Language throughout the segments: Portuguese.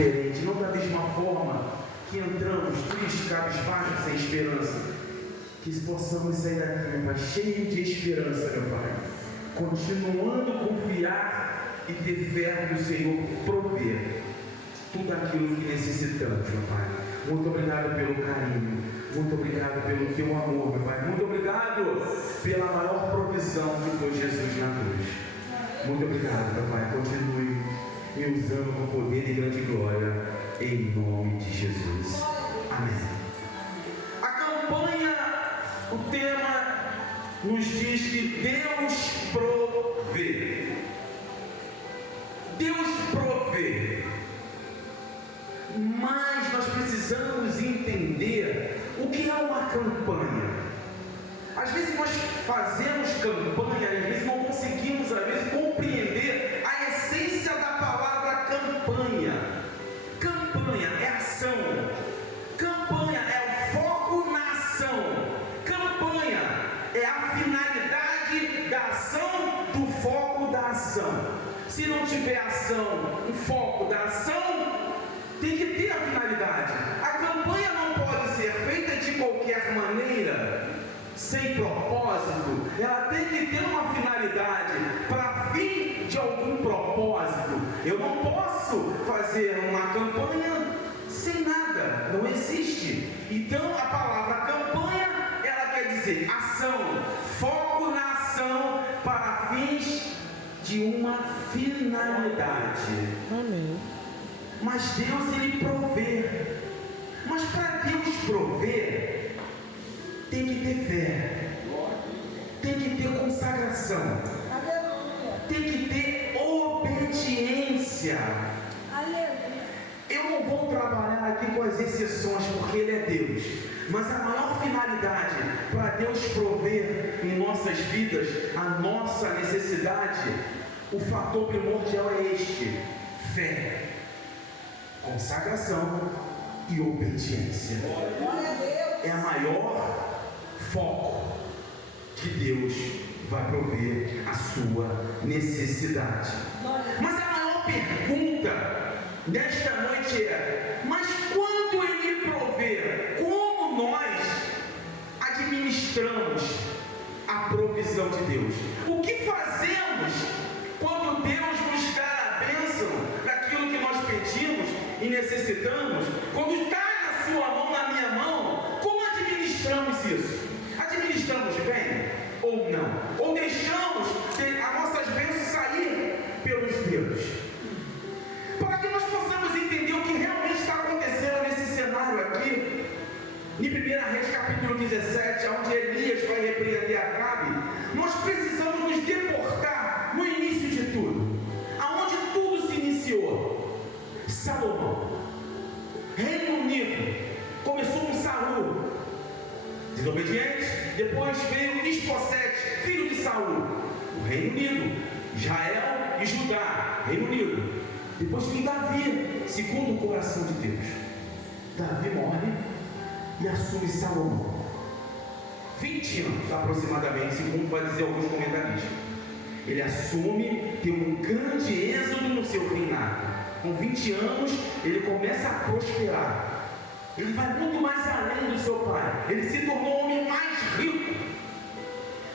diferente, não da mesma forma que entramos tristes, cabisbaixos, sem esperança. Que possamos sair daqui, meu Pai, cheio de esperança, meu Pai, continuando a confiar e ter fé que o Senhor prover tudo aquilo que necessitamos, meu Pai. Muito obrigado pelo carinho, muito obrigado pelo teu amor, meu Pai. Muito obrigado pela maior provisão que foi Jesus na cruz. Muito obrigado, meu Pai. Continue me usando com poder e grande glória, em nome de Jesus. Amém. A campanha, o tema nos diz que Deus provê. Deus provê. Mas nós precisamos entender o que é uma campanha. Às vezes nós fazemos campanha, às vezes não conseguimos, às vezes, compreender a essência da palavra campanha. Campanha é ação. Campanha é o foco na ação. Campanha é a finalidade da ação, do foco da ação. Se não tiver ação, o foco da ação, tem que ter a finalidade. A campanha não pode ser feita de qualquer maneira, sem propósito. Ela tem que ter uma finalidade, para fim de algum propósito. Eu não posso fazer uma campanha sem nada, não existe. Então a palavra campanha, ela quer dizer ação, foco na ação, para fins de uma finalidade. Amém. Mas Deus, Ele provê. Mas para Deus prover, tem que ter fé, tem que ter consagração, tem que ter obediência. Eu não vou trabalhar aqui com as exceções, porque Ele é Deus. Mas a maior finalidade para Deus prover em nossas vidas a nossa necessidade, o fator primordial é este: fé, consagração e obediência. É a maior foco que Deus vai prover a sua necessidade. Mas a maior pergunta desta noite é: mas quando Ele prover, como nós administramos a provisão de Deus? O que fazemos quando Deus nos dá a bênção daquilo que nós pedimos e necessitamos? Quando está na sua mão, na minha mão, como administramos isso? Administramos bem ou não? Ou deixamos as nossas bênçãos sair pelos dedos? Para que nós possamos entender o que realmente está acontecendo nesse cenário aqui, em 1 Reis capítulo 17, onde Elias vai repreender Acabe, nós precisamos nos deportar no início de tudo, aonde tudo se iniciou. Salomão, Reino Unido, começou com Saul, desobediente. Depois veio Isbosete, filho de Saul, o Reino Unido. Israel e Judá, Reino Unido. Depois vem Davi, segundo o coração de Deus. Davi morre e assume Salomão. 20 anos aproximadamente, segundo vai dizer alguns comentaristas. Ele assume, tem um grande êxodo no seu reinado. Com 20 anos, ele começa a prosperar. Ele vai muito mais além do seu pai. Ele se tornou o homem mais rico,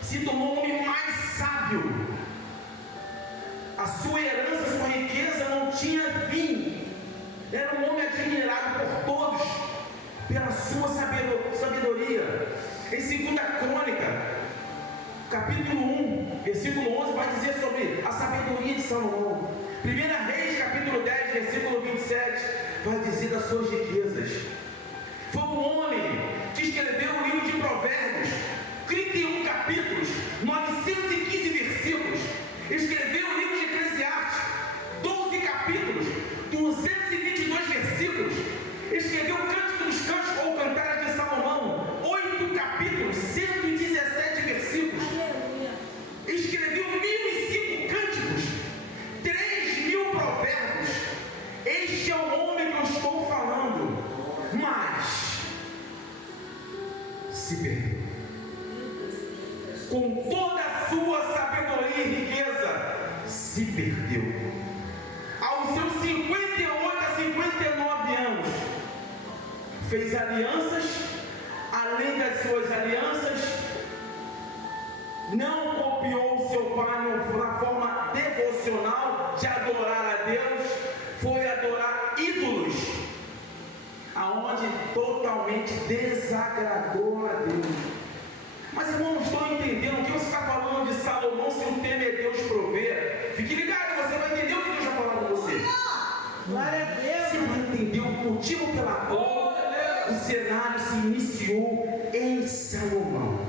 se tornou o homem mais sábio. A sua herança, sua riqueza não tinha fim. Era um homem admirado por todos pela sua sabedoria. Em 2 Crônica, capítulo 1, versículo 11, vai dizer sobre a sabedoria de Salomão. 1 Reis, capítulo 10, versículo 27, vai dizer das suas riquezas. Foi um homem que escreveu o livro de Provérbios, 31 capítulos, 915 versículos. Escreveu o livro de Eclesiastes, 12 capítulos, 222 versículos. Escreveu o Cântico dos Cânticos ou Cantares de Salomão, 8 capítulos, 117 versículos. Escreveu 1005 cânticos, 3.000 provérbios. Este é o homem que eu estou falando. Mas se perdeu. Com toda a sua sabedoria e riqueza, se perdeu. Aos seus 58 a 59 fez alianças, além das suas alianças, não copiou seu pai na forma devocional de adorar a Deus, foi adorar ídolos, aonde totalmente desagradou a Deus. Mas irmão, não estou entendendo o que você está falando de Salomão, se o tema é Deus prover. Fique ligado, você vai entender o que Deus vai falar com você. Glória a Deus. Você vai entender o motivo pela qual o cenário se iniciou em Salomão.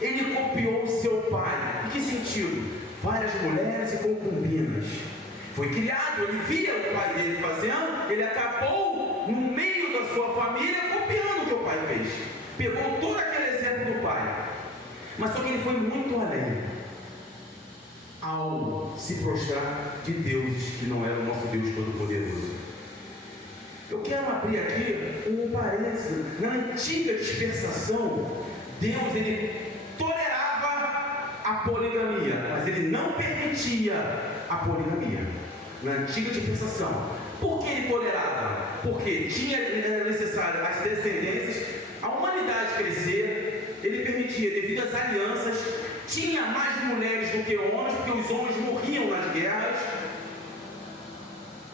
Ele copiou seu pai. Em que sentido? Várias mulheres e concubinas. Foi criado, ele via o pai dele fazendo, ele acabou no meio da sua família copiando o que o pai fez. Pegou todo aquele exemplo do pai. Mas só que ele foi muito além. Ao se prostrar de deuses que não era o nosso Deus Todo-Poderoso. Eu quero abrir aqui um parênteses. Na antiga dispensação, Deus ele tolerava a poligamia, mas ele não permitia a poligamia. Na antiga dispensação. Por que ele tolerava? Porque era necessário as descendências, a humanidade crescer, ele permitia, devido às alianças, tinha mais mulheres do que homens, porque os homens morriam nas guerras.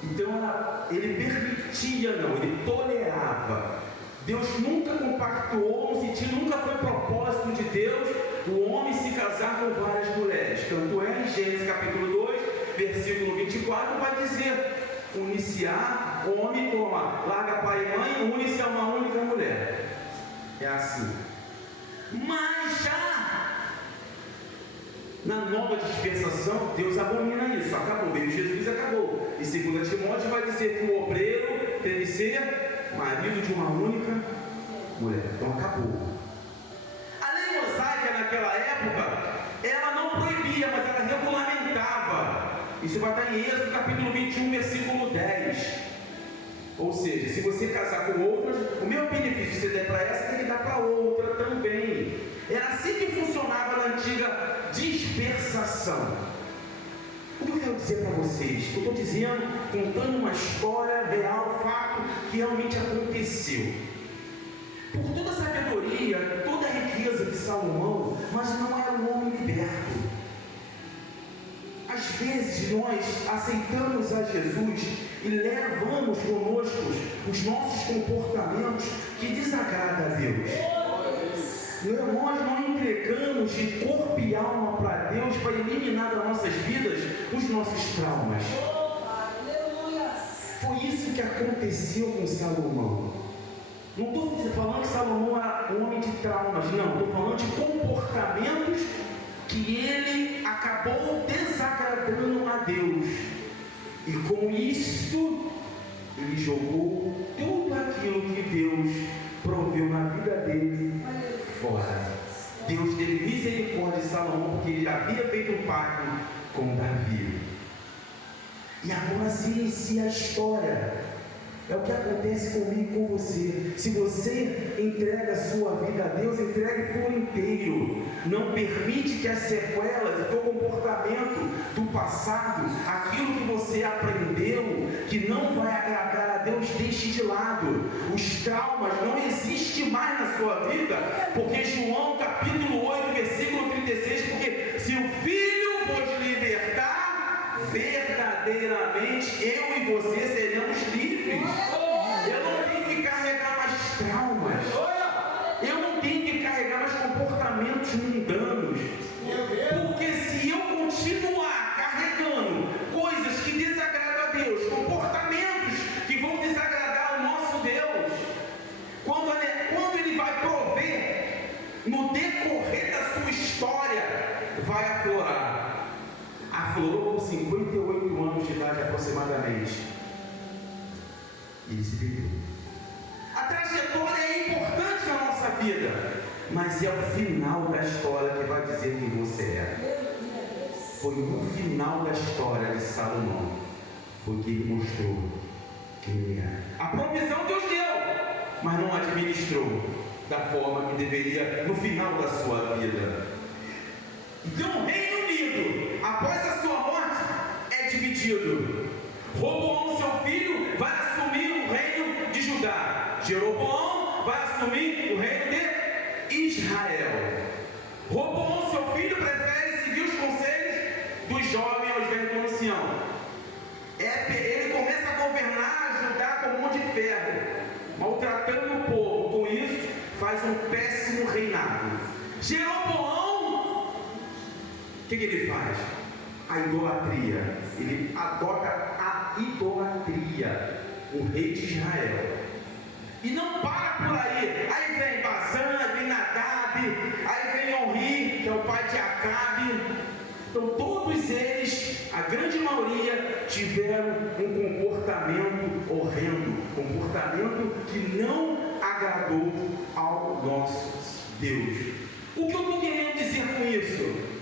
Então ele permitia, não, ele tolerava. Deus nunca compactuou, no sentido, nunca foi propósito de Deus o homem se casar com várias mulheres. Tanto é em Gênesis capítulo 2, versículo 24, vai dizer: uniciar, o homem toma, larga pai e mãe, une-se a uma única mulher. É assim. Mas já na nova dispensação, Deus abomina isso. Acabou, veio Jesus, acabou. E 2 Timóteo vai dizer que o obreiro tem que ser marido de uma única mulher. Então acabou. A lei mosaica naquela época, ela não proibia, mas ela regulamentava. Isso vai estar em Êxodo capítulo 21, versículo 10. Ou seja, se você casar com outras, o meu benefício que você der para essa, tem que dar para outra também. Era assim que funcionava na antiga dispersação. O que eu quero dizer para vocês? Eu estou dizendo, contando uma história real, fato que realmente aconteceu. Por toda a sabedoria, toda a riqueza de Salomão, mas não era um homem liberto. Às vezes nós aceitamos a Jesus e levamos conosco os nossos comportamentos que desagradam a Deus. Nós não entregamos de corpo e alma para Deus para eliminar das nossas vidas os nossos traumas. Foi isso que aconteceu com Salomão. Não estou falando que Salomão era um homem de traumas, não. Estou falando de comportamentos que ele acabou desagradando a Deus. E com isto, ele jogou tudo aquilo que Deus proveu na vida dele fora. Deus teve misericórdia de Salomão, porque ele havia feito um pacto com Davi. E agora se inicia a história. É o que acontece comigo e com você. Se você entrega a sua vida a Deus, entregue por inteiro. Não permite que as sequelas do teu comportamento do passado, aquilo que você aprendeu, que não vai agradar a Deus, deixe de lado. Os traumas não existem mais na sua vida, porque João capítulo 8, versículo 36, porque se o Filho vos libertar, verdadeiramente eu e você seremos livres. Eu não tenho que carregar mais traumas. Eu não tenho que carregar mais comportamentos mundanos. Porque se eu continuar carregando coisas que desagradam a Deus, comportamentos que vão desagradar ao nosso Deus, quando Ele vai prover, no decorrer da sua história, vai aflorar. Aflorou com 58 anos de idade aproximadamente. Ele se perdeu. A trajetória é importante na nossa vida, mas é o final da história que vai dizer quem você é. Foi no final da história de Salomão, foi que ele mostrou quem ele é. A provisão Deus deu, mas não administrou da forma que deveria no final da sua vida. Então o Reino Unido, após a sua morte, é dividido. Roboão, seu filho, vai assumir o reino de Judá. Jeroboão vai assumir o reino de Israel. Roboão, seu filho, prefere seguir os conselhos dos jovens aos velhos como Sião. Ele começa a governar, a Judá com mão de ferro, maltratando o povo. Com isso, faz um péssimo reinado. Jeroboão, o que ele faz? A idolatria. Ele adota a idolatria, o rei de Israel. E não para por aí. Aí vem Bazã, vem Nadab, aí vem Onri, que é o pai de Acabe. Então todos eles, a grande maioria, tiveram um comportamento horrendo, comportamento que não agradou ao nosso Deus. O que eu estou querendo dizer com isso?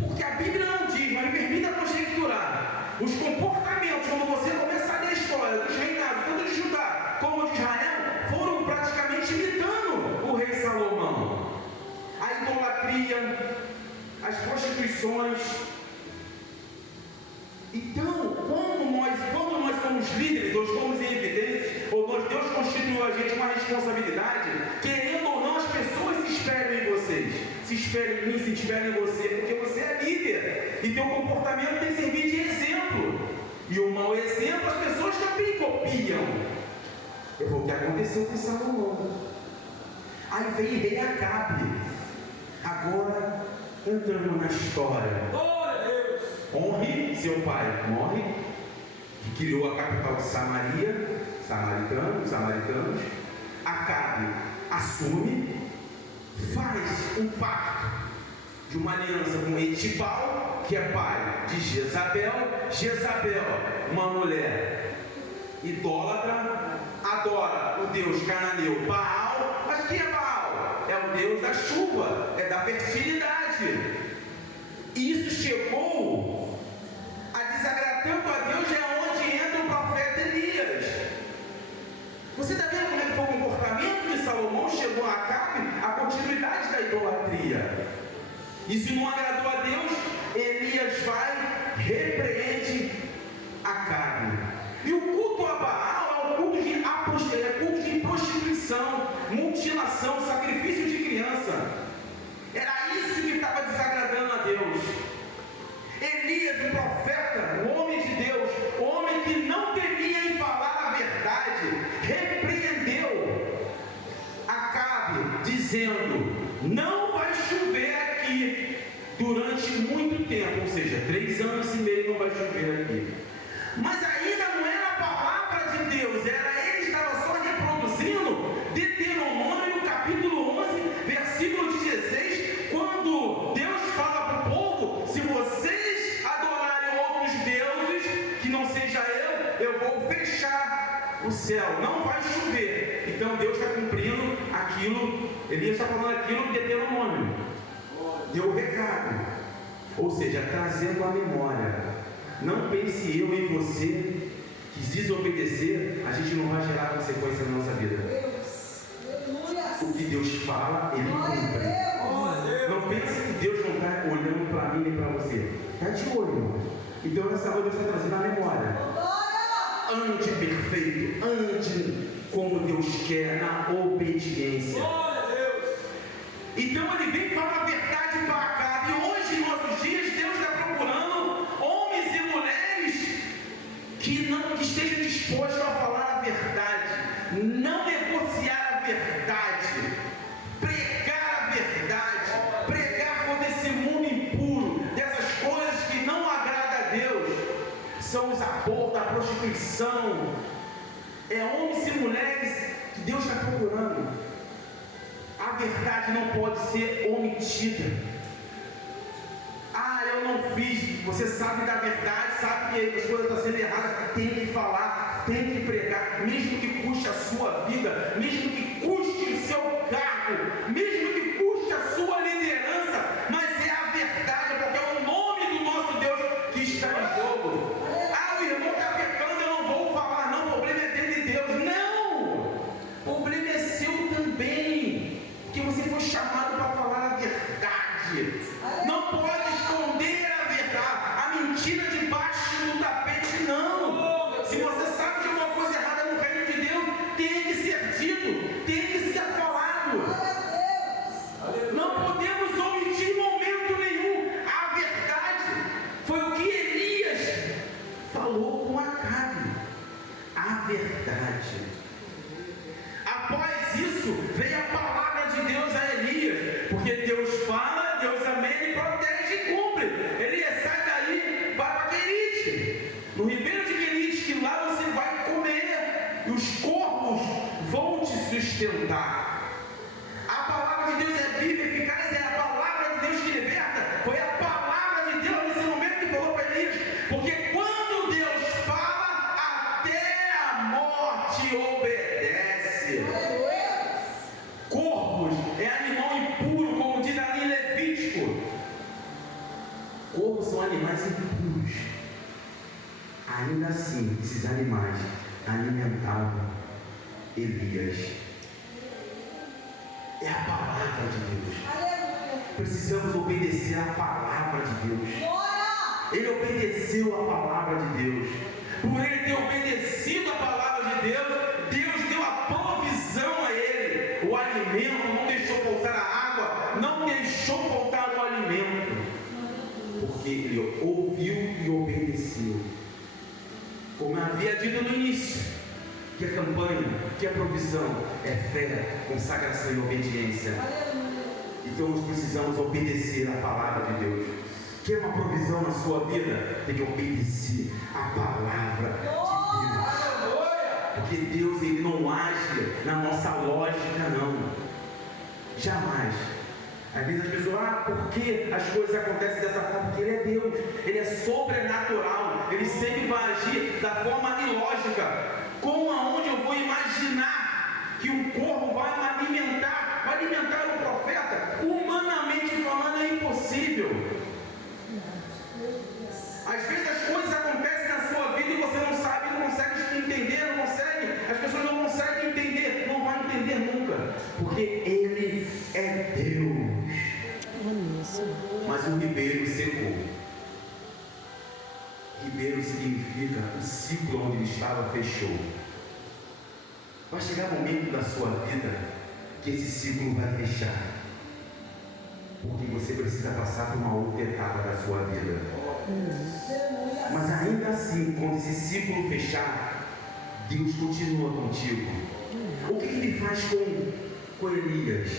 Porque a Bíblia não diz, mas me permita conjecturar. Os comportamentos, quando você começa a ler a história dos reinados, tanto de Judá como de Israel, foram praticamente imitando o rei Salomão. A idolatria, as prostituições. Então, quando nós somos líderes, ou estamos em evidência, ou Deus constituiu a gente uma responsabilidade, querendo ou não, as pessoas se espelham em vocês, se espelham em mim, se espelham em você, porque você é líder, e teu comportamento tem que servir de exemplo, e o mau exemplo as pessoas também copiam. Eu vou o que aconteceu com Salomão. Aí vem rei Acabe, agora entrando na história. Onri, seu pai, morre, que criou a capital de Samaria, samaritanos. Acabe assume, faz um pacto de uma aliança com Etibal, que é pai de Jezabel. Jezabel, uma mulher idólatra, adora o deus cananeu Baal. Mas quem é Baal? É o deus da chuva, é da fertilidade. E isso chegou a desagradar tanto a Deus, é onde entra o profeta Elias. Você está vendo como é que foi o comportamento de Salomão? Chegou a Acabe a continuidade da idolatria. E se não agradou a Deus, Elias vai, repreende Acabe. E o culto a Baal é o culto de prostituição, mutilação, sacrifício de criança. Era isso que estava desagradando a Deus. Elias, o profeta, o homem de Deus, o homem que não temia em falar a verdade, repreendeu Acabe, dizendo: não vai chover aqui durante muito tempo, ou seja, 3 anos e meio não vai chover aqui. Mas ainda não era a palavra de Deus, ele estava só reproduzindo Deuteronômio capítulo 11, versículo 16, quando Deus fala para o povo: se vocês adorarem outros deuses, que não seja eu vou fechar o céu, não vai chover. Então Deus está cumprindo aquilo, Elias está falando aquilo de Deuteronômio, deu o recado, ou seja, trazendo a memória. Não pense eu em você que desobedecer, a gente não vai gerar consequência na nossa vida. O que Deus fala, Ele cumpre. Não pense que Deus não está olhando para mim nem para você. Está de olho. Então nessa noite Deus está trazendo a memória. Ande perfeito, ande como Deus quer, na obediência. Então Ele vem falar a verdade para Acabe. E hoje, em nossos dias, Deus está procurando homens e mulheres que estejam dispostos a falar a verdade, não negociar a verdade, pregar a verdade, pregar contra esse mundo impuro, dessas coisas que não agradam a Deus. São os abortos, a prostituição. É homens e mulheres que Deus está procurando. A verdade não pode ser omitida. Eu não fiz. Você sabe da verdade, sabe que as coisas estão sendo erradas. Tem que falar, tem que pregar, mesmo que custe a sua vida, mesmo que custe o seu cargo, mesmo que custe a sua liderança, mas é a verdade, porque é o nome do nosso Deus que está em jogo. O irmão está pecando, eu não vou falar, não, o problema é dele e Deus. Não! O problema é seu também, que você foi chamado para falar a verdade. Não pode esconder a verdade, a mentira debaixo do tapete, não. Se você sabe de uma coisa errada no reino de Deus, tem que ser dito, tem que verdade. Após isso, veio a palavra de Deus a Elias, porque Deus fala, Deus amém, e protege e cumpre. Elias, sai daí, vai para Querite, no ribeiro de Querite, que lá você vai comer, e os corvos vão te sustentar. A palavra de Deus é viva e eficaz, é a palavra de Deus que liberta. Foi a palavra de Deus nesse momento que falou para Elias, porque quando Deus fala, até a morte obedece. Corvos é animal impuro, como diz ali em Levítico. Corvos são animais impuros. Ainda assim, esses animais alimentavam Elias. É a palavra de Deus. Precisamos obedecer a palavra de Deus. Ele obedeceu a palavra de Deus. Por ele ter obedecido a palavra de Deus, Deus deu a provisão a ele. O alimento, não deixou faltar a água, não deixou faltar o alimento. Porque ele ouviu e obedeceu. Como eu havia dito no início, que a campanha, que a provisão é fé, consagração e obediência. Então nós precisamos obedecer a palavra de Deus. Quer uma provisão na sua vida? Tem que obedecer a palavra de Deus. Porque Deus, ele não age na nossa lógica, não. Jamais. Às vezes as pessoas, por que as coisas acontecem dessa forma? Porque ele é Deus, ele é sobrenatural, ele sempre vai agir da forma ilógica. Como aonde eu vou imaginar que um corvo vai alimentar um profeta? Humanamente falando, é impossível. Às vezes as coisas acontecem na sua vida e você não sabe, não consegue entender, não consegue, as pessoas não conseguem entender, não vai entender nunca, porque ele é Deus. Mas o ribeiro secou. Ribeiro significa o ciclo onde ele estava fechou. Vai chegar um momento da sua vida que esse ciclo vai fechar, porque você precisa passar por uma outra etapa da sua vida. Mas ainda assim, quando esse ciclo fechar, Deus continua contigo. O que ele faz com Elias?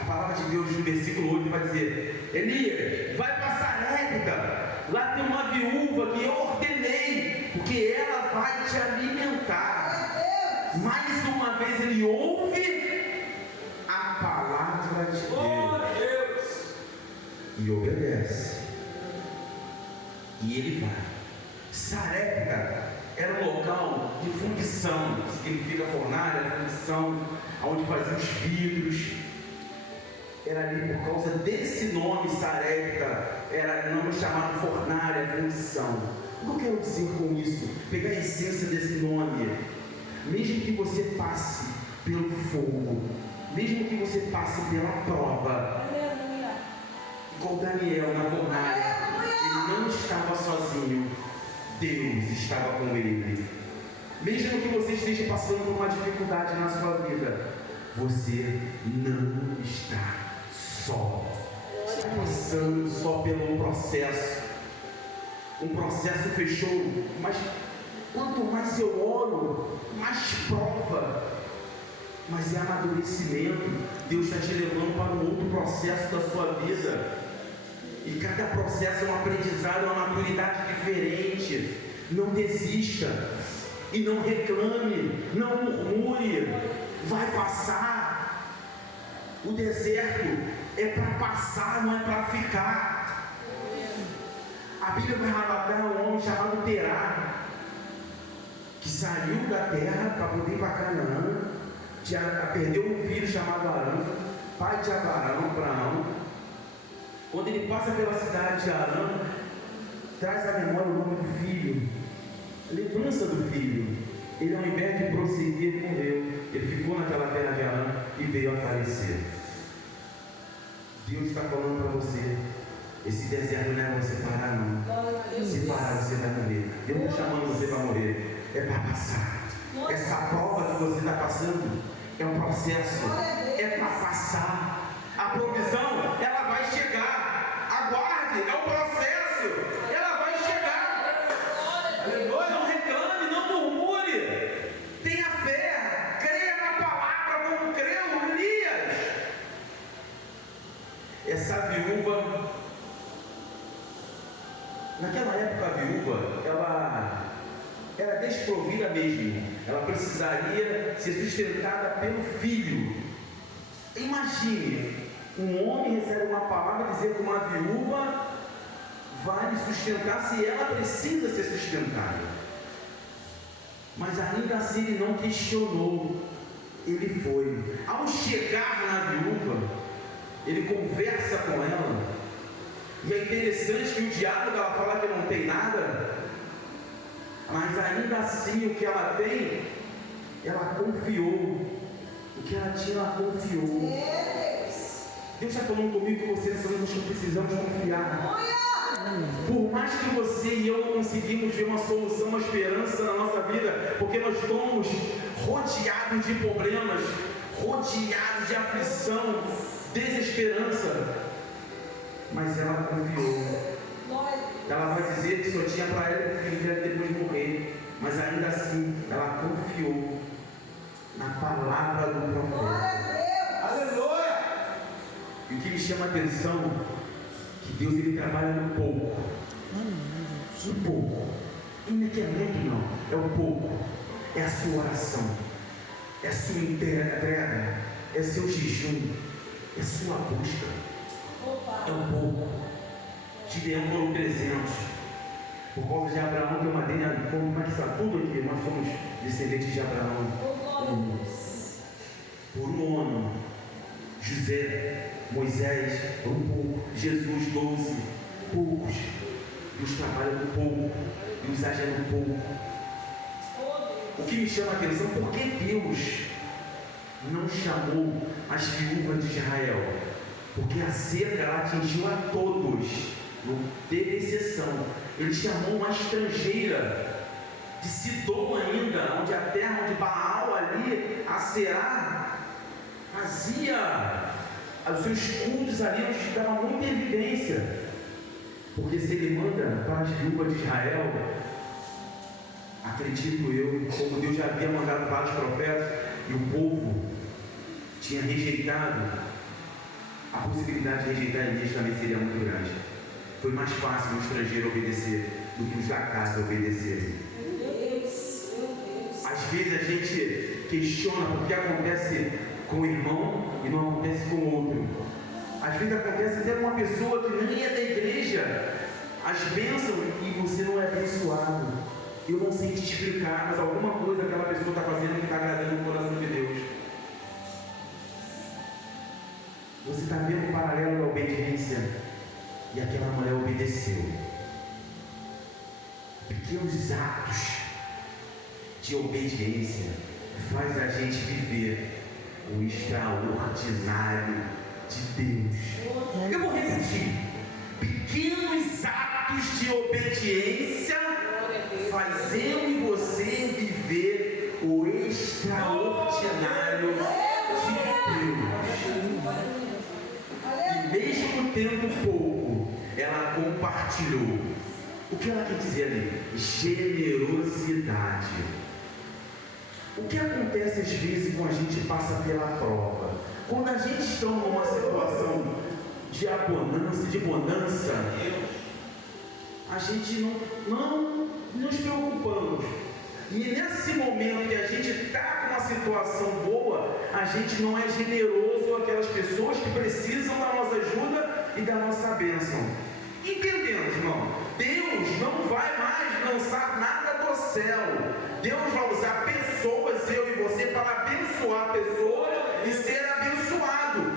A palavra de Deus no versículo 8 vai dizer: Elias, vai para Sarepta, lá tem uma viúva que eu ordenei, porque ela vai te alimentar. Mais uma vez ele ouve a palavra de Deus e obedece. E ele vai. Sarepta era um local de fundição, que significa fornalha, fundição, onde faziam os vidros. Era ali por causa desse nome, Sarepta, era nome chamado fornalha, fundição. O que eu quero dizer com isso? Pegar a essência desse nome. Mesmo que você passe pelo fogo, mesmo que você passe pela prova, igual Daniel na fornalha, ele não estava sozinho, Deus estava com ele. Mesmo que você esteja passando por uma dificuldade na sua vida, você não está só. Está passando só pelo processo. Um processo fechou, mas quanto mais eu oro, mais prova, mas é amadurecimento. Deus está te levando para um outro processo da sua vida. E cada processo é um aprendizado, uma maturidade diferente. Não desista e não reclame, não murmure. Vai passar. O deserto é para passar, não é para ficar. A Bíblia vai relatar um homem chamado Terá, que saiu da terra para poder ir para Canaã, perdeu um filho chamado Arão, pai de Abraão. Quando ele passa pela cidade de Arão, traz à memória o nome do filho, lembrança do filho. Ele, ao invés de prosseguir, morreu. Ele ficou naquela terra de Arão e veio a falecer. Deus está falando para você: esse deserto não é para você parar, não. Se parar, você vai morrer. Eu não estou chamando você para morrer, é para passar. Essa prova que você está passando é um processo, é para passar. A provisão, ela vai chegar. Aguarde, é um processo, ela vai chegar. Não reclame, não murmure. ela precisaria ser sustentada pelo filho. Imagine, um homem recebe uma palavra dizer que uma viúva vai lhe sustentar se ela precisa ser sustentada. Mas ainda assim ele não questionou, ele foi. Ao chegar na viúva, ele conversa com ela, e é interessante que o diálogo ela fala que não tem nada, mas ainda assim o que ela tem, ela confiou. O que ela tinha, ela confiou. Deus está falando comigo e você, nós que precisamos confiar. Por mais que você e eu não conseguimos ver uma solução, uma esperança na nossa vida, porque nós estamos rodeados de problemas, rodeados de aflição, desesperança, mas ela confiou. Ela vai dizer que só tinha para ela o filho dela depois morrer, mas ainda assim ela confiou na palavra do profeta. Aleluia! E o que me chama a atenção, que Deus ele trabalha no pouco. No pouco. E não é que é muito não, é o pouco. É a sua oração, é a sua entrega, é seu jejum, é sua busca. É o pouco. Gideão foram 300. Por causa de Abraão, tem uma DNA, como é que está tudo aqui? Nós somos descendentes de Abraão. Por um ano, José, Moisés, por um pouco, Jesus, 12, poucos. Deus trabalha no pouco, Deus age no pouco. O que me chama a atenção, por que Deus não chamou as viúvas de Israel? Porque a seca ela atingiu a todos, não teve exceção. Ele chamou uma estrangeira de Sidom ainda, onde a terra de Baal ali, a Será, fazia os seus cultos ali, onde estava muita evidência. Porque se ele manda para as viúvas de Israel, acredito eu, como Deus já havia mandado vários profetas, e o povo tinha rejeitado, a possibilidade de rejeitar Elias também seria muito grande. Foi mais fácil um estrangeiro obedecer do que os da casa obedecerem. Às vezes a gente questiona porque acontece com o irmão e não acontece com o outro. Às vezes acontece até com uma pessoa que nem é da igreja, as bênçãos, e você não é abençoado. Eu não sei te explicar, mas alguma coisa aquela pessoa está fazendo que está agradando o coração de Deus. Você está vendo o paralelo da obediência, e aquela mulher obedeceu. Pequenos atos de obediência faz a gente viver o extraordinário de Deus. Eu vou repetir: pequenos atos de obediência fazendo em você viver o extraordinário de Deus. E mesmo tendo pouco, ela compartilhou. O que ela quer dizer ali? Generosidade. O que acontece às vezes quando a gente passa pela prova? Quando a gente está numa situação de bonança, a gente não nos preocupamos. E nesse momento que a gente está com uma situação boa, a gente não é generoso àquelas pessoas que precisam da nossa ajuda e da nossa bênção. Entendemos, irmão? Deus não vai mais lançar nada do céu. Deus vai usar pessoas, eu e você, para abençoar pessoas e ser abençoado.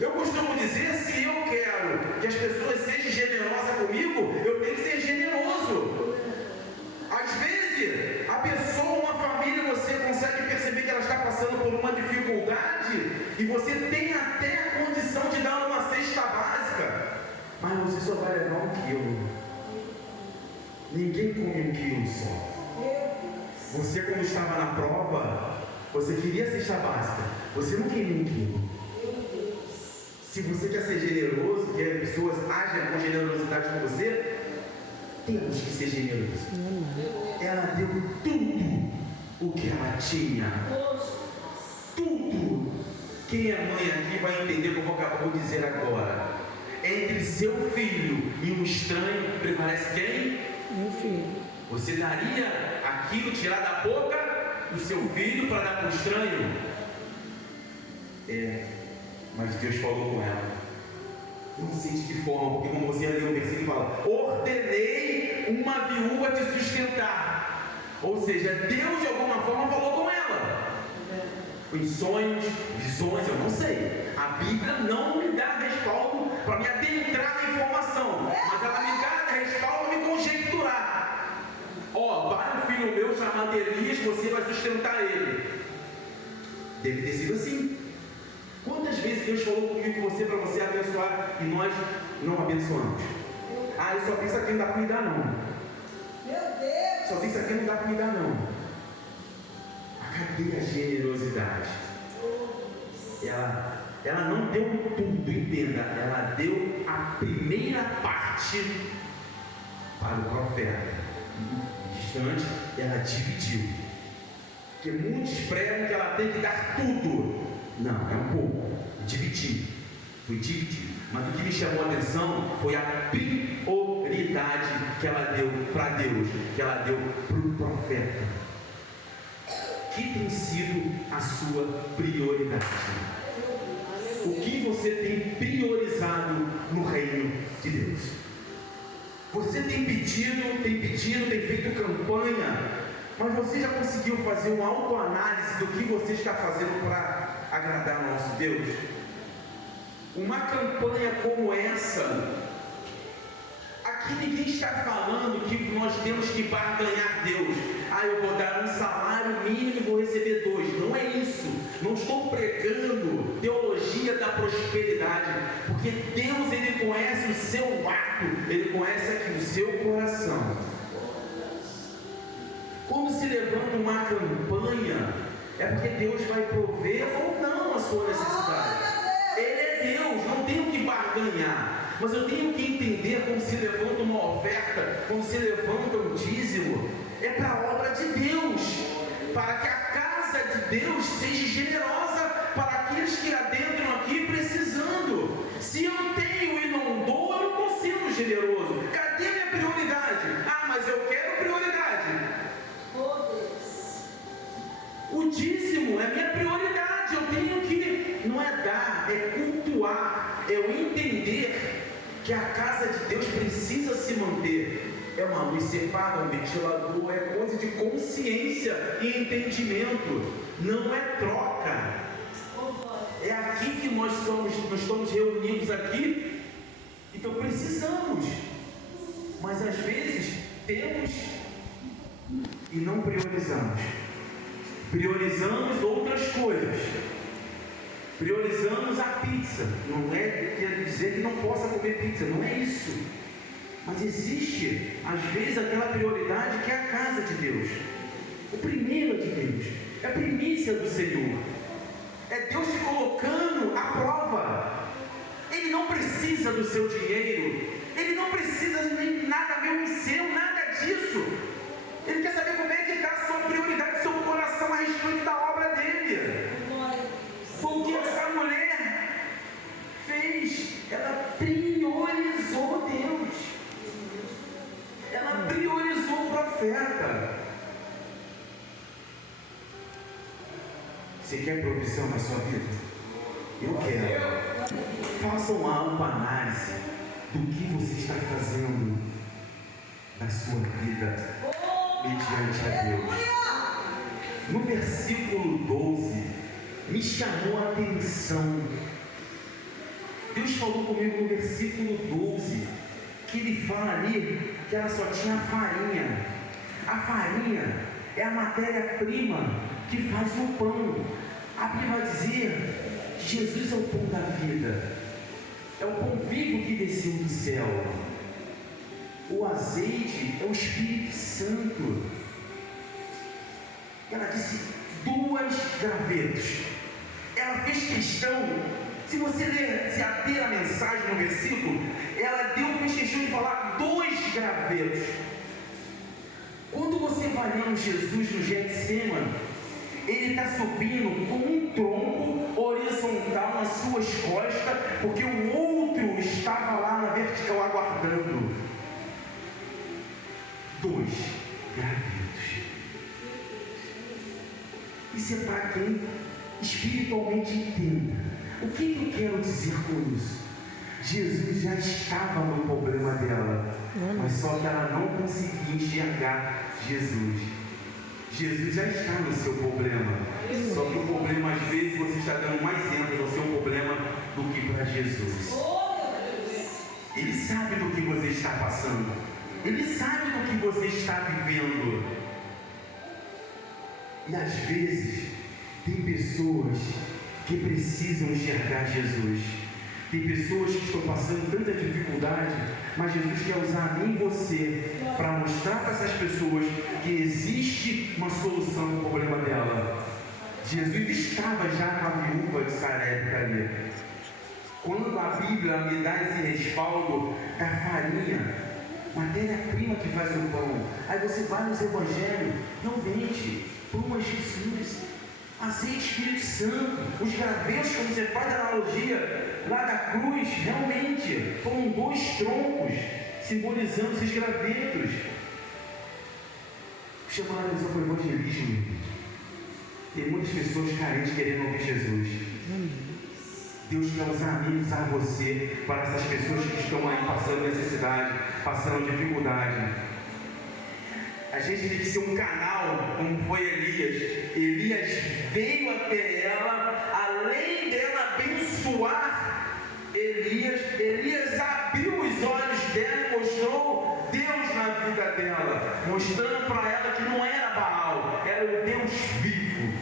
Eu costumo dizer, se eu quero que as pessoas sejam generosas comigo, eu tenho que ser generoso. Às vezes, a pessoa, uma família, você consegue perceber que ela está passando por uma dificuldade e você tem até a condição de dar uma cesta básica, mas você só vai levar 1 quilo. Ninguém come 1 quilo só. Você, quando estava na prova, você queria cesta básica, você não queria 1 quilo. Se você quer ser generoso, quer que pessoas ajam com generosidade com você, temos que ser generosos. Ela deu tudo o que ela tinha. Tudo. Quem é mãe aqui vai entender o que eu vou dizer agora. Entre seu filho e um estranho, prevalece quem? Meu filho. Você daria aquilo, tirar da boca o seu filho para dar para o estranho? Mas Deus falou com ela. Não sei de que forma, porque como você leu o versículo fala, ordenei uma viúva te sustentar. Ou seja, Deus de alguma forma falou com ela. Em sonhos, visões, eu não sei. A Bíblia não me dá respaldo para me adentrar na informação, mas ela me dá respaldo para me conjecturar. Vai um filho meu chamado Elias, você vai sustentar ele. Deve ter sido assim. Quantas vezes Deus falou comigo com você para você abençoar e nós não abençoamos? Eu só tenho isso aqui, não dá para me dar não. Meu Deus! Só tenho isso aqui, não dá para me dar não. Cadê a generosidade? Ela não deu tudo, entenda. Ela deu a primeira parte para o profeta. No distante, ela dividiu. Porque muitos pregam que ela tem que dar tudo. Não, é um pouco. Dividir. Foi dividir. Mas o que me chamou a atenção foi a prioridade que ela deu para Deus, que ela deu para o profeta. O que tem sido a sua prioridade? O que você tem priorizado no reino de Deus? Você tem pedido, tem feito campanha, mas você já conseguiu fazer uma autoanálise do que você está fazendo para agradar ao nosso Deus? Uma campanha como essa, aqui ninguém está falando que nós temos que barganhar Deus. Eu vou dar um salário mínimo e vou receber 2. Não é isso. Não estou pregando teologia da prosperidade, porque Deus, Ele conhece o seu ato, Ele conhece aqui o seu coração. Quando se levanta uma campanha, é porque Deus vai prover ou não a sua necessidade. Ele é Deus, não tenho que barganhar. Mas eu tenho que entender como se levanta uma oferta, como se levanta um dízimo. É para a obra de Deus, para que a casa de Deus seja generosa para aqueles que adentram aqui precisando. Se eu tenho e não dou, eu não estou sendo generoso. Cadê a minha prioridade? Mas eu quero prioridade. O dízimo é minha prioridade. Eu tenho que, não é dar, é cultuar, é eu entender que a casa de Deus precisa se manter. É uma luz separada, um ventilador, é coisa de consciência e entendimento, não é troca. É aqui que nós estamos reunidos aqui, então precisamos, mas às vezes temos e não priorizamos. Priorizamos outras coisas. Priorizamos a pizza. Não quer dizer que não possa comer pizza, não é isso. Mas existe, às vezes, aquela prioridade que é a casa de Deus. O primeiro de Deus. É a primícia do Senhor. É Deus te colocando à prova. Ele não precisa do seu dinheiro. Ele não precisa nem nada meu e seu, nada disso. Ele quer saber como é que está a sua prioridade, seu coração a respeito da obra dele. Foi o que essa mulher fez. Ela priorizou Deus. Ela priorizou o profeta. Você quer provisão na sua vida? Eu quero. Faça uma autoanálise do que você está fazendo na sua vida mediante a Deus. No versículo 12 me chamou a atenção. Deus falou comigo no versículo 12 que ele fala ali que ela só tinha farinha. A farinha é a matéria-prima que faz o pão. A Bíblia vai dizer que Jesus é o pão da vida, é o pão vivo que desceu do céu. O azeite é o Espírito Santo. Ela disse 2 gravetos. Ela fez questão, se você se ater a mensagem no versículo, ela fez questão de falar 2 gravetos. Quando você vai lendo Jesus no Getsemane, ele está subindo com um tronco horizontal nas suas costas, porque o outro estava lá na vertical aguardando. 2 gravetos. Isso é para quem espiritualmente entenda. O que eu quero dizer com isso? Jesus já estava no problema dela, mas só que ela não conseguia enxergar Jesus. Jesus já está no seu problema, só que o problema, às vezes, você está dando mais ênfase ao seu problema do que para Jesus. Ele sabe do que você está passando, Ele sabe do que você está vivendo. E às vezes, tem pessoas que precisam enxergar Jesus. Tem pessoas que estão passando tanta dificuldade, mas Jesus quer usar a mim e você para mostrar para essas pessoas que existe uma solução no problema dela. Jesus estava já com a viúva de Sarepta ali. Quando a Bíblia me dá esse respaldo da farinha, matéria-prima que faz o pão, aí você vai nos evangelhos, realmente, pão é Jesus, azeite Espírito Santo, os gravetos, quando você faz a analogia lá da cruz, realmente foram 2 troncos simbolizando esses gravetos. Chamando a atenção para o evangelismo. Tem muitas pessoas carentes querendo ouvir Jesus. Deus quer usar a mim e usar você para essas pessoas que estão aí passando necessidade, passando dificuldade. A gente tem que ser um canal, como foi Elias. Elias veio até ela, além dela abençoar Elias abriu os olhos dela e mostrou Deus na vida dela, mostrando para ela que não era Baal, era o Deus vivo.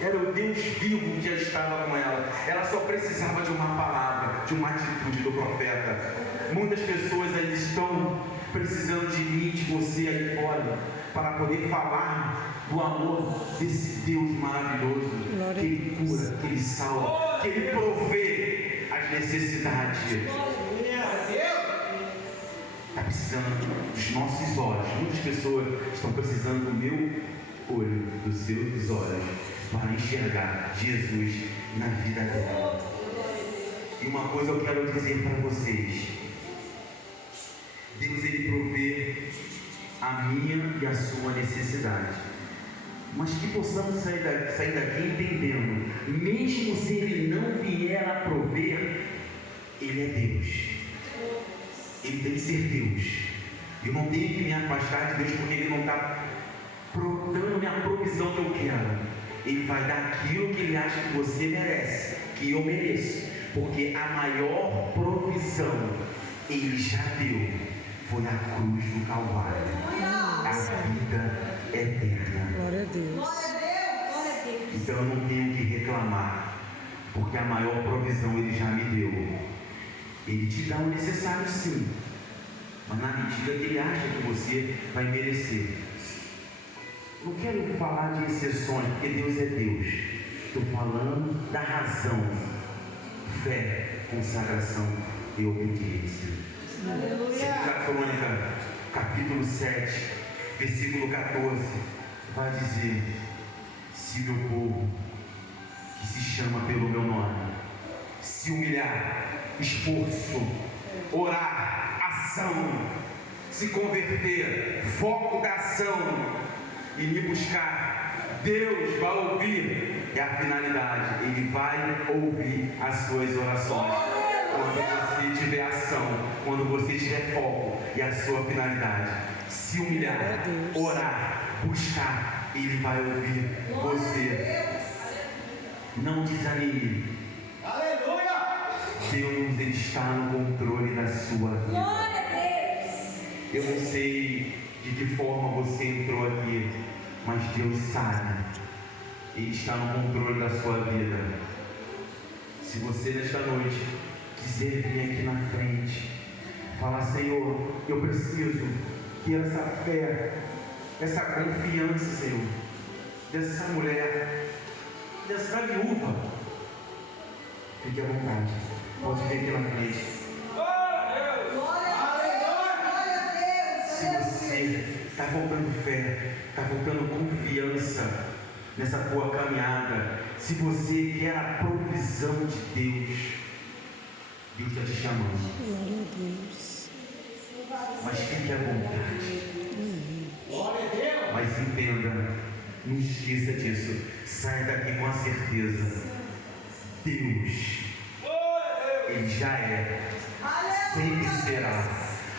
Era o Deus vivo que já estava com ela. Ela só precisava de uma palavra, de uma atitude do profeta. Muitas pessoas aí estão precisando de mim, de você aí fora, para poder falar do amor desse Deus maravilhoso, que Ele cura, que Ele salva, que Ele provê as necessidades. Está precisando dos nossos olhos. Muitas pessoas estão precisando do meu olho, dos seus olhos, para enxergar Jesus na vida dela. E uma coisa eu quero dizer para vocês: Deus, Ele provê a minha e a sua necessidade, mas que possamos sair daqui entendendo, mesmo se Ele não vier a prover, Ele é Deus. Ele tem que ser Deus. Eu não tenho que me afastar de Deus porque Ele não está dando a provisão que eu quero. Ele vai dar aquilo que Ele acha que você merece, que eu mereço, porque a maior provisão Ele já deu, foi a cruz do Calvário, a vida eterna. Glória a Deus. Glória a Deus. Então eu não tenho que reclamar, porque a maior provisão Ele já me deu. Ele te dá o necessário, sim, mas na medida que Ele acha que você vai merecer. Não quero falar de exceções, porque Deus é Deus. Estou falando da razão, fé, consagração e obediência. Segunda Crônica, capítulo 7, versículo 14, vai dizer: se meu povo, que se chama pelo meu nome, se humilhar, esforço, orar, ação, se converter, foco da ação, e me buscar, Deus vai ouvir. É a finalidade, Ele vai ouvir as suas orações. Quando você tiver ação, quando você tiver foco e a sua finalidade, se humilhar, orar, buscar, Ele vai ouvir você. Não desanime. Aleluia! Deus, Ele está no controle da sua vida. Glória a Deus. Eu não sei de que forma você entrou aqui, mas Deus sabe. Ele está no controle da sua vida. Se você nesta noite quiser vir aqui na frente, falar: Senhor, eu preciso ter essa fé, essa confiança, Senhor, dessa mulher, dessa viúva, fique à vontade, pode vir aqui na frente. Glória a Deus. Se você está faltando fé, está faltando confiança nessa tua caminhada, se você quer a provisão de Deus, Deus está te chamando. Glória a Deus. Mas fique à vontade. Mas entenda, Não esqueça disso. Saia daqui com a certeza. Deus, Ele já é, sempre será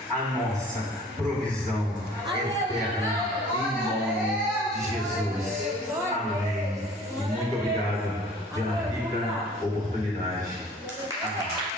a nossa provisão eterna. Em nome de Jesus. Amém. Muito obrigado pela rica oportunidade. Amém.